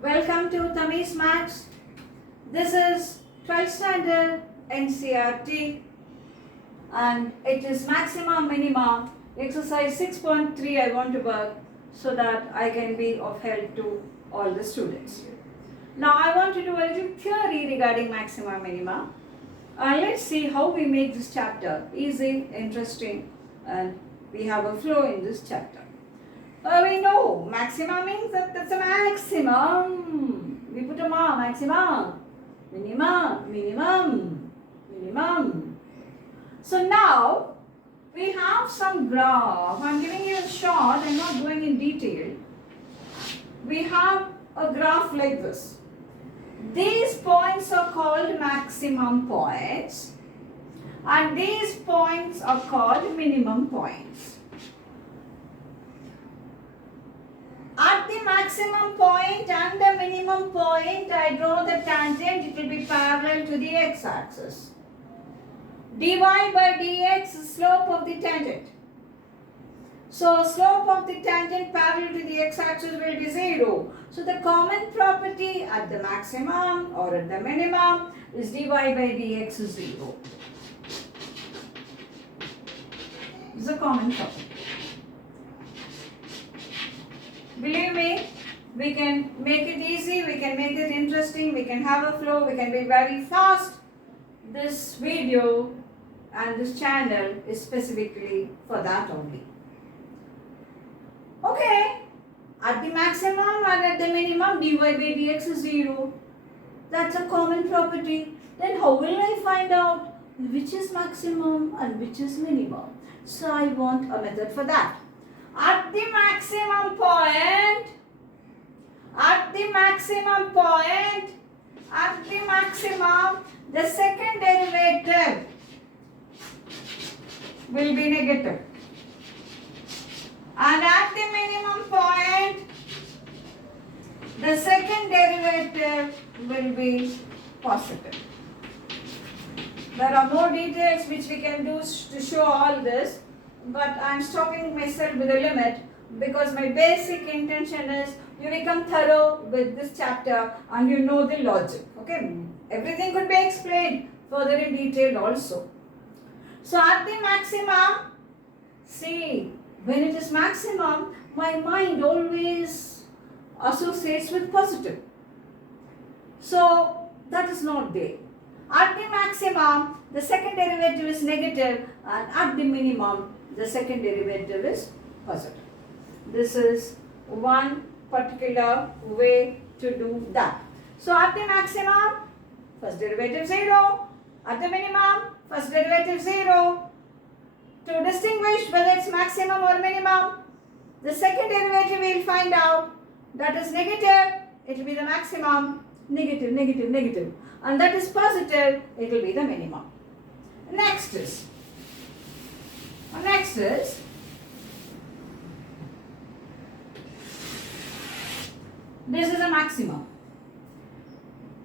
Welcome to Tami's Maths. This is 12th standard NCERT and it is Maxima Minima exercise 6.3 I want to work so that I can be of help to all the students. Now I want to do a little theory regarding Maxima Minima. Let's see how we make this chapter easy, interesting, and we have a flow in this chapter. We know maxima means that's a maximum. We put a maxima, minima, minimum, minimum. So now we have some graph. I'm giving you a short, I'm not going in detail. We have a graph like this. These points are called maximum points and these points are called minimum points. At the maximum point and the minimum point, I draw the tangent, it will be parallel to the x-axis. dy by dx is slope of the tangent. So, slope of the tangent parallel to the x-axis will be 0. So, the common property at the maximum or at the minimum is dy by dx is 0. This is a common property. Believe me, we can make it easy, we can make it interesting, we can have a flow, we can be very fast. This video and this channel is specifically for that only. Okay, at the maximum and at the minimum, dy by dx is 0. That's a common property. Then how will I find out which is maximum and which is minimum? So I want a method for that. At the maximum point, the second derivative will be negative. And at the minimum point, the second derivative will be positive. There are more details which we can do to show all this. But I am stopping myself with a limit because my basic intention is you become thorough with this chapter and you know the logic. Okay, everything could be explained further in detail also. So at the maximum, see, when it is maximum, my mind always associates with positive. So that is not there. At the maximum, the second derivative is negative and at the minimum, the second derivative is positive. This is one particular way to do that. So at the maximum, first derivative 0. At the minimum, first derivative 0. To distinguish whether it's maximum or minimum, the second derivative we'll find out that is negative, it will be the maximum, negative, negative, negative. And that is positive, it will be the minimum. Next is this is a maximum.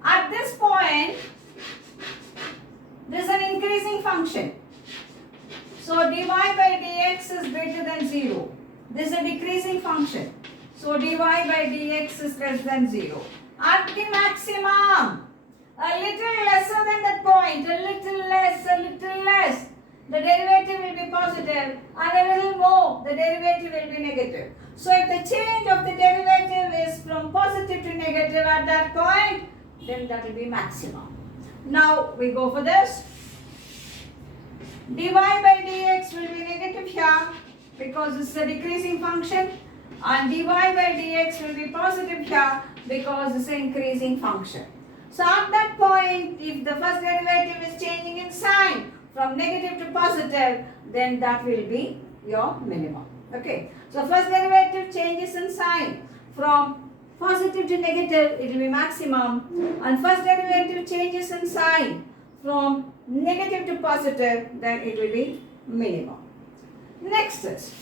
At this point, this is an increasing function. So dy by dx is greater than 0. This is a decreasing function. So dy by dx is less than 0. At the maximum, a little lesser than that point, a little less. The derivative will be positive and a little more, the derivative will be negative. So if the change of the derivative is from positive to negative at that point, then that will be maximum. Now we go for this. dy by dx will be negative here because it's a decreasing function and dy by dx will be positive here because it's an increasing function. So at that point, if the first derivative is changing in sign from negative to positive, then that will be your minimum. Okay. So first derivative changes in sign from positive to negative, it will be maximum. And first derivative changes in sign from negative to positive, then it will be minimum. Next is,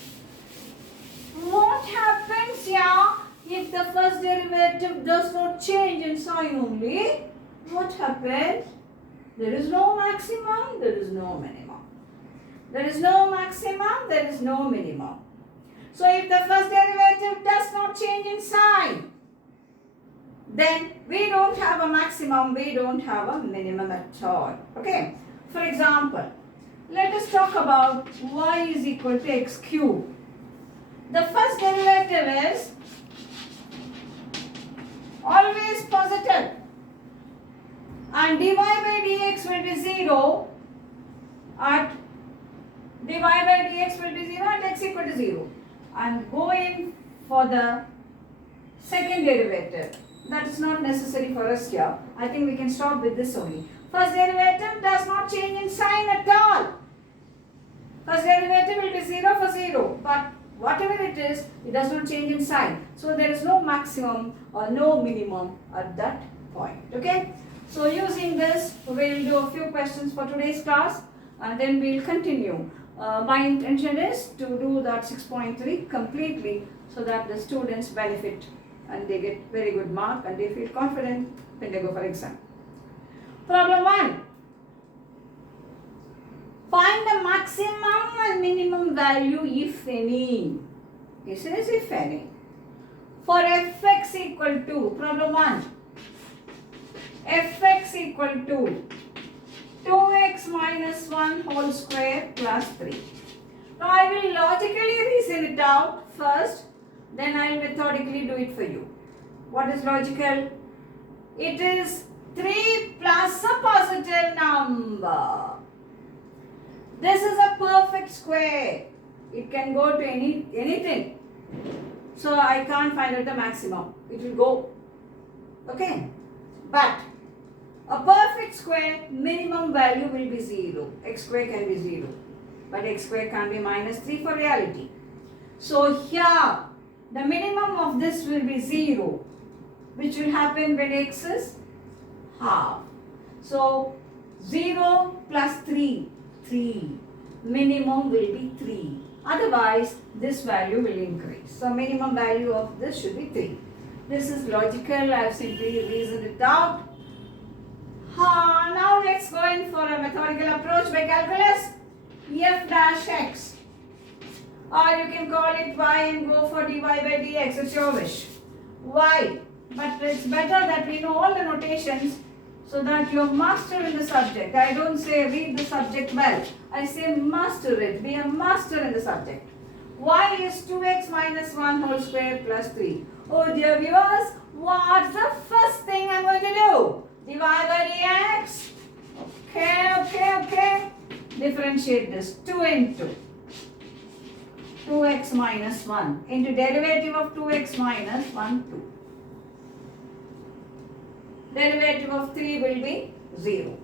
what happens here if the first derivative does not change in sign only? What happens? There is no maximum, there is no minimum. There is no maximum, there is no minimum. So if the first derivative does not change in sign, then we don't have a maximum, we don't have a minimum at all. Okay. For example, let us talk about y is equal to x cube. The first derivative is always positive and dy by dx will be 0 at dy by dx will be 0 at x equal to 0. And going for the second derivative. That is not necessary for us here. I think we can stop with this only. First derivative does not change in sign at all. First derivative will be 0 for 0. But whatever it is, it does not change in sign. So there is no maximum or no minimum at that point. Okay. So using this, we will do a few questions for today's class and then we will continue. My intention is to do that 6.3 completely so that the students benefit and they get very good mark and they feel confident when they go for exam. Problem 1. Find the maximum and minimum value if any. This is if any. For fx equal to, problem 1. Fx equal to 2x minus 1 whole square plus 3. Now I will logically reason it out first, then I will methodically do it for you. What is logical? It is 3 plus a positive number. This is a perfect square. It can go to anything. So I can't find out the maximum. It will go. Okay. But a perfect square minimum value will be 0. X square can be 0. But x square can be minus 3 for reality. So here the minimum of this will be 0. Which will happen when x is half. So 0 plus 3. 3. Minimum will be 3. Otherwise this value will increase. So minimum value of this should be 3. This is logical. I have simply reasoned it out. Now let's go in for a methodical approach by calculus. F dash x, or you can call it y and go for dy by dx, it's your wish. Y, but it's better that we know all the notations so that you're master in the subject. I don't say read the subject well, I say master it, be a master in the subject. Y is 2x minus 1 whole square plus 3. Oh dear viewers, what's the first thing I'm going to do? Dy by dx. Okay. Differentiate this. 2 into 2x minus 1 into derivative of 2x minus 1, 2. Derivative of 3 will be 0.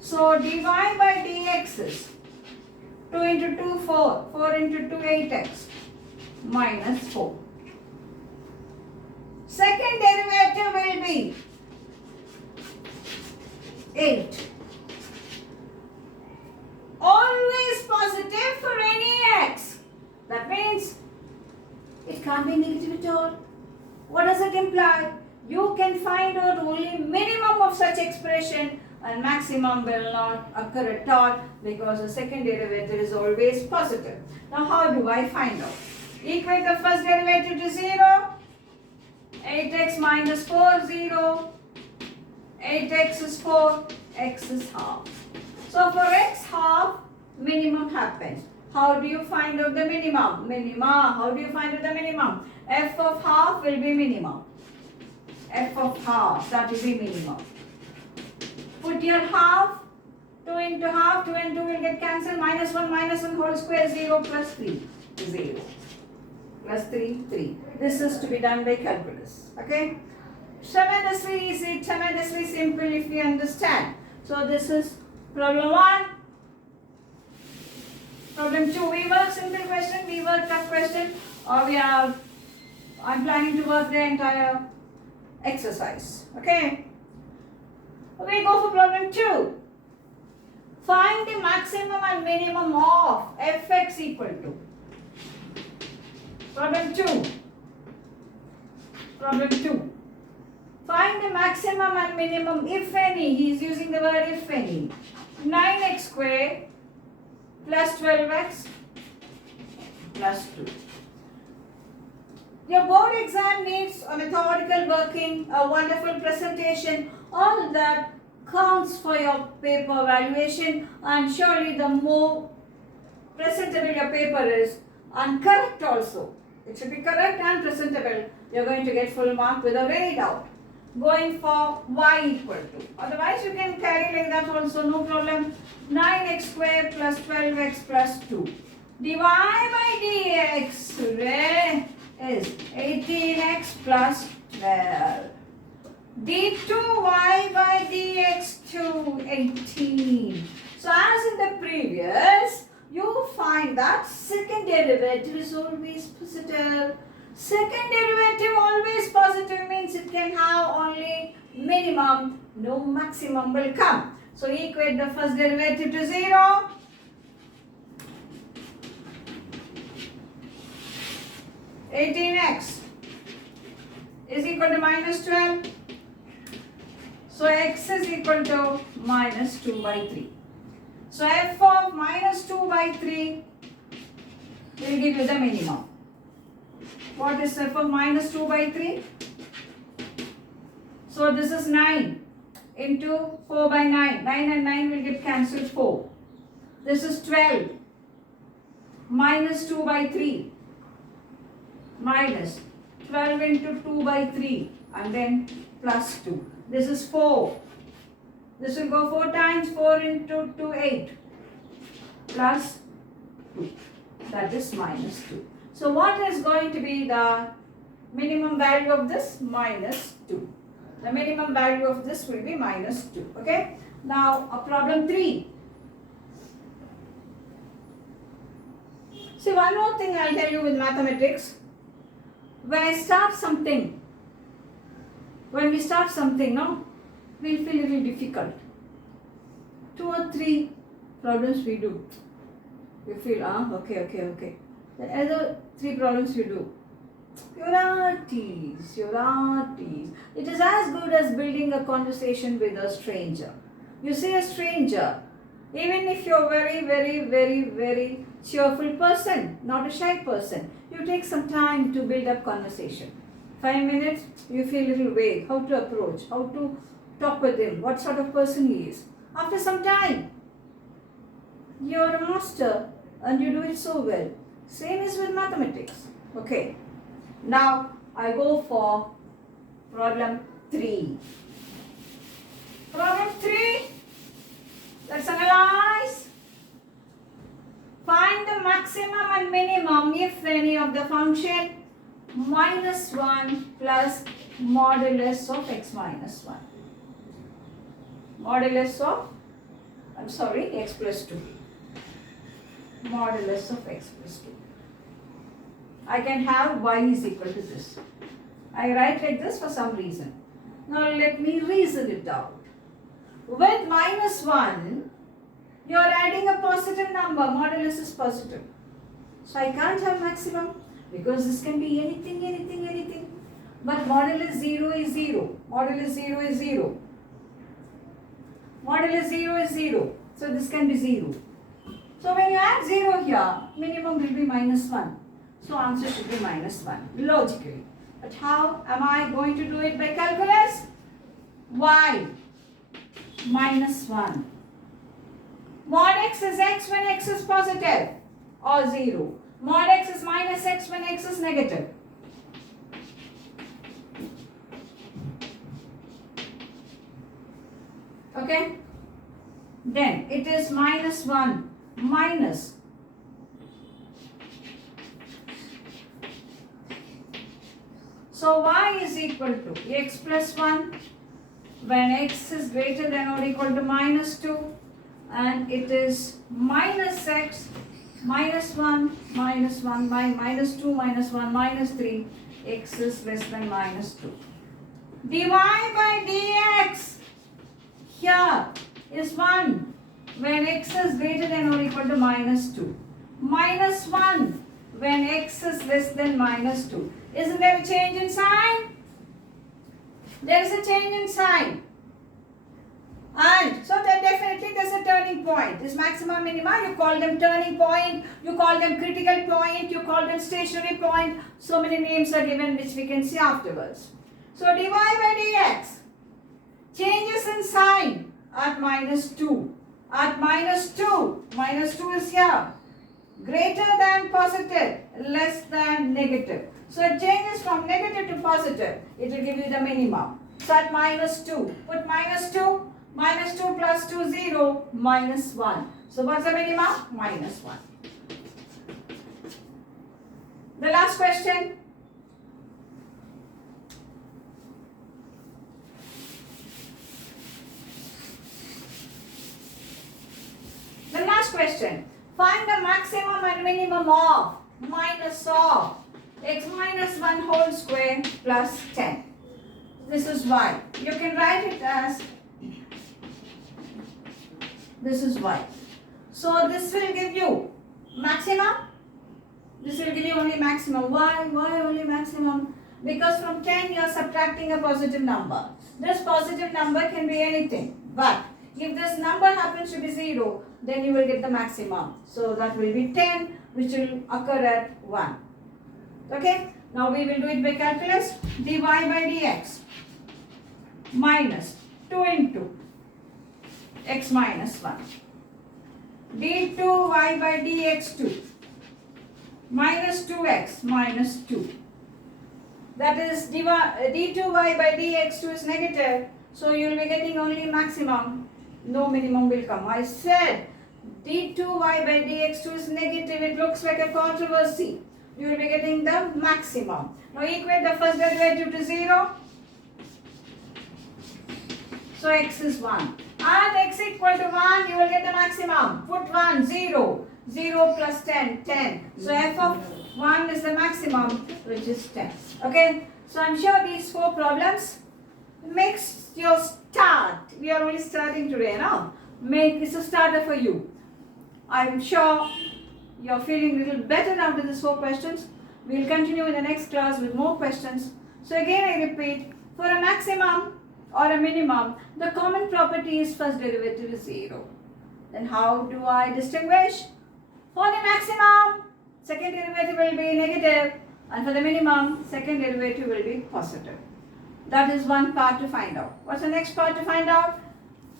So dy by dx is 2 into 2, 4. 4 into 2, 8x minus 4. Second derivative will be 8. Always positive for any x. That means it can't be negative at all. What does it imply? You can find out only minimum of such expression and maximum will not occur at all because the second derivative is always positive. Now how do I find out? Equate the first derivative to 0. 8x minus 4, 0. 8x is 4, x is half. So for x half, minimum happens. How do you find out the minimum? Minima. How do you find out the minimum? F of half will be minimum. F of half, that will be minimum. Put your half, 2 into half, 2 and 2 will get cancelled. Minus 1 whole square, 0 plus 3, 0. Plus 3, 3. This is to be done by calculus. Okay? Tremendously easy, tremendously simple if we understand. So this is problem 1. Problem 2. We work simple question, we work tough question, or I'm planning to work the entire exercise. Okay? We go for problem 2. Find the maximum and minimum of fx equal to. Problem 2. Problem 2. Find the maximum and minimum, if any. He is using the word if any. 9x square plus 12x plus 2. Your board exam needs a methodical working, a wonderful presentation, all that counts for your paper evaluation, and surely the more presentable your paper is and correct also. It should be correct and presentable. You're going to get full mark without any doubt. Going for y equal to. Otherwise you can carry like that also, no problem. 9x square plus 12x plus 2. dy by dx is 18x plus 12. d2y by dx to 18. So as in the previous, you find that second derivative is always positive. Second derivative always positive means it can have only minimum, no maximum will come. So equate the first derivative to 0. (18x) is equal to minus 12. So x is equal to minus 2 by 3. So f of minus 2 by 3 will give you the minimum. What is f of minus 2 by 3? So this is 9 into 4 by 9. 9 and 9 will get cancelled 4. This is 12 minus 2 by 3 minus 12 into 2 by 3 and then plus 2. This is 4. This will go 4 times. 4 into 2, 8 plus 2. That is minus 2. So what is going to be the minimum value of this? Minus 2. The minimum value of this will be minus 2. Okay. Now a problem 3. See, one more thing I'll tell you with mathematics. When we start something, no, we'll feel a little difficult. 2 or 3 problems we do. You feel, okay. The other 3 problems you do. You're at ease. It is as good as building a conversation with a stranger. You see a stranger, even if you're very cheerful person, not a shy person, you take some time to build up conversation. 5 minutes, you feel a little vague, how to approach, how to talk with him, what sort of person he is. After some time, you're a master and you do it so well. Same is with mathematics. Okay. Now, I go for problem 3. Problem 3, let's analyze. Find the maximum and minimum if any of the function minus 1 plus modulus of x minus 1. Modulus of, x plus 2. Modulus of x plus 2. I can have y is equal to this. I write like this for some reason. Now let me reason it out. With minus 1, you are adding a positive number. Modulus is positive. So I can't have maximum because this can be anything. But modulus 0 is 0. Modulus 0 is 0. Modulus 0 is 0. So this can be 0. So when you add 0 here, minimum will be minus 1. So answer should be minus 1, logically. But how am I going to do it by calculus? Y minus 1. Mod x is x when x is positive or 0. Mod x is minus x when x is negative. Okay? Then it is minus 1 minus . So y is equal to x plus 1 when x is greater than or equal to minus 2, and it is minus x minus 1 by minus 2 minus 1 minus 3, x is less than minus 2. dy by dx here is 1 when x is greater than or equal to minus 2. Minus 1 when x is less than minus 2. Isn't there a change in sign? There is a change in sign. And so then definitely there's a turning point. This maxima minima, you call them turning point, you call them critical point, you call them stationary point. So many names are given which we can see afterwards. So dy by dx changes in sign at -2. At -2, -2 is here. Greater than positive, less than negative. So it changes from negative to positive. It will give you the minimum. So at -2, put -2. -2 plus 2, 0, -1. So what's the minimum? -1. The last question. The last question. Find the maximum and minimum of minus of x minus 1 whole square plus 10. This is y. You can write it as this is y. So this will give you maximum. This will give you only maximum. Why only maximum? Because from 10 you are subtracting a positive number. This positive number can be anything. But if this number happens to be 0, then you will get the maximum. So that will be 10, which will occur at 1. Okay? Now we will do it by calculus. dy by dx minus 2 into x minus 1. d2y by dx2 minus 2x minus 2. That is d2y by dx2 is negative. So you will be getting only maximum. No minimum will come. I said d2y by dx2 is negative. It looks like a controversy. You will be getting the maximum. Now equate the first derivative to 0. So x is 1. At x equal to 1, you will get the maximum. Put 1, 0. 0 plus 10, 10. So f of 1 is the maximum, which is 10. Okay? So I'm sure these 4 problems makes your start. We are only starting today, no? It's a starter for you. I'm sure you're feeling a little better after these 4 questions. We'll continue in the next class with more questions. So again I repeat, for a maximum or a minimum, the common property is first derivative is 0. Then how do I distinguish? For the maximum, second derivative will be negative, and for the minimum, second derivative will be positive. That is one part to find out. What's the next part to find out?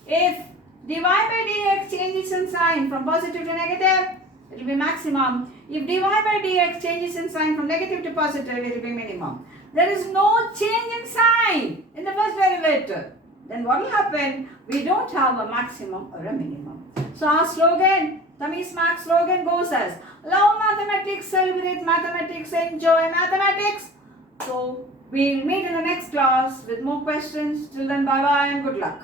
If dy by dx changes in sign from positive to negative, it will be maximum. If dy by dx changes in sign from negative to positive, it will be minimum. There is no change in sign in the first derivative. Then what will happen? We don't have a maximum or a minimum. So our slogan, Tamis Mark's slogan goes as, love mathematics, celebrate mathematics, enjoy mathematics. So we'll meet in the next class with more questions. Till then, bye-bye and good luck.